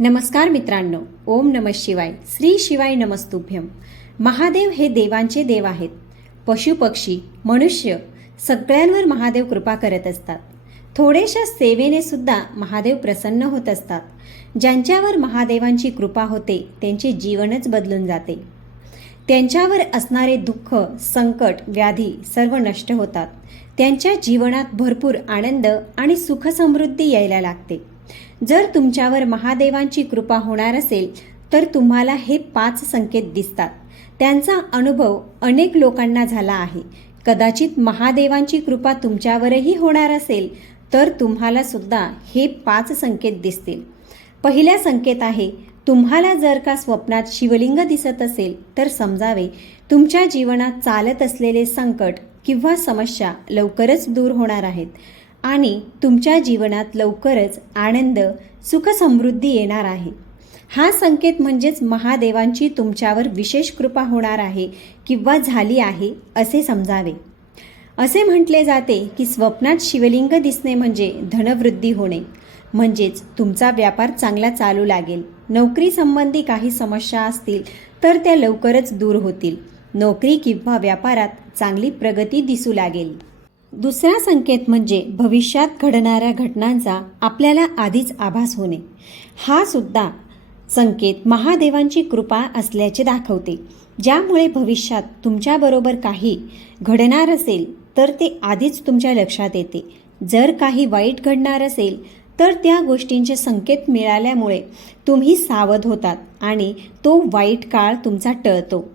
नमस्कार मित्रांनो. ओम नम शिवाय. श्री शिवाय नमस्तुभ्यम. महादेव हे देवांचे देव आहेत. पशुपक्षी मनुष्य सगळ्यांवर महादेव कृपा करत असतात. थोड्याशा सेवेने सुद्धा महादेव प्रसन्न होत असतात. ज्यांच्यावर महादेवांची कृपा होते त्यांचे जीवनच बदलून जाते. त्यांच्यावर असणारे दुःख संकट व्याधी सर्व नष्ट होतात. त्यांच्या जीवनात भरपूर आनंद आणि सुखसमृद्धी यायला लागते. जर तुमच्यावर महादेवांची कृपा होणार असेल तर तुम्हाला हे पाच संकेत दिसतात. त्यांचा अनुभव अनेक लोकांना झाला आहे. कदाचित महादेवांची कृपा तुमच्यावरही होणार असेल तर तुम्हाला सुद्धा हे पाच संकेत दिसतील. पहिला संकेत आहे तुम्हाला जर का स्वप्नात शिवलिंग दिसत असेल तर समजावे तुमच्या जीवनात चालत असलेले संकट किंवा समस्या लवकरच दूर होणार आहेत. आणि तुमच्या जीवनात लवकरच आनंद सुखसमृद्धी येणार आहे. हा संकेत म्हणजेच महादेवांची तुमच्यावर विशेष कृपा होणार आहे किंवा झाली आहे असे समजावे. असे म्हटले जाते की स्वप्नात शिवलिंग दिसणे म्हणजे धनवृद्धी होणे. म्हणजेच तुमचा व्यापार चांगला चालू लागेल. नोकरी संबंधी काही समस्या असतील तर त्या लवकरच दूर होतील. नोकरी किंवा व्यापारात चांगली प्रगती दिसू लागेल. दुसरा संकेत म्हणजे भविष्यात घडणाऱ्या घटनांचा आपल्याला आधीच आभास होणे. हा सुद्धा संकेत महादेवांची कृपा असल्याचे दाखवते. ज्यामुळे भविष्यात तुमच्याबरोबर काही घडणार असेल तर ते आधीच तुमच्या लक्षात येते. जर काही वाईट घडणार असेल तर त्या गोष्टींचे संकेत मिळाल्यामुळे तुम्ही सावध होतात आणि तो वाईट काळ तुमचा टळतो.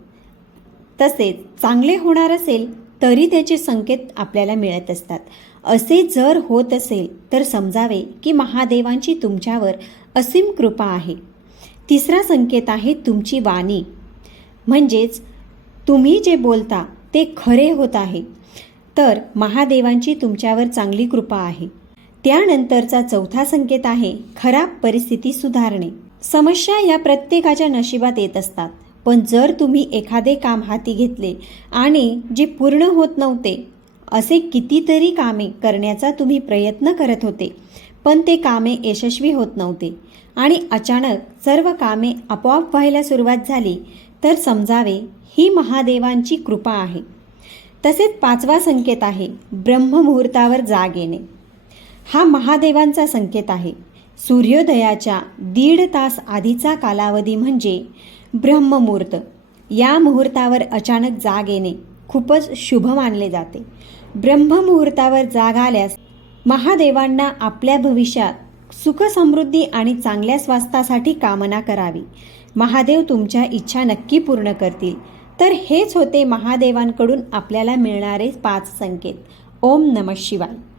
तसेच चांगले होणार असेल तरी त्याचे संकेत आपल्याला मिळत असतात. असे जर होत असेल तर समजावे की महादेवांची तुमच्यावर असीम कृपा आहे. तिसरा संकेत आहे तुमची वाणी. म्हणजेच तुम्ही जे बोलता ते खरे होत आहे. तर महादेवांची तुमच्यावर चांगली कृपा आहे. त्यानंतरचा चौथा संकेत आहे खराब परिस्थिती सुधारणे. समस्या या प्रत्येकाच्या नशिबात येत असतात. पण जर तुम्ही एखादे काम हाती घेतले आणि जे पूर्ण होत नव्हते असे कितीतरी कामे करण्याचा तुम्ही प्रयत्न करत होते पण ते कामे यशस्वी होत नव्हते आणि अचानक सर्व कामे आपोआप व्हायला सुरुवात झाली तर समजावे ही महादेवांची कृपा आहे. तसेच पाचवा संकेत आहे ब्रह्ममुहूर्तावर जाग येणे. हा महादेवांचा संकेत आहे. सूर्योदयाच्या दीड तास आधीचा कालावधी म्हणजे ब्रह्ममुहूर्त. या मुहूर्तावर अचानक जाग येणे खूपच शुभ मानले जाते. ब्रह्ममुहूर्तावर जाग आल्यास महादेवांना आपल्या भविष्यात सुखसमृद्धी आणि चांगल्या स्वास्थ्यासाठी कामना करावी. महादेव तुमच्या इच्छा नक्की पूर्ण करतील. तर हेच होते महादेवांकडून आपल्याला मिळणारे पाच संकेत. ओम नम शिवाय.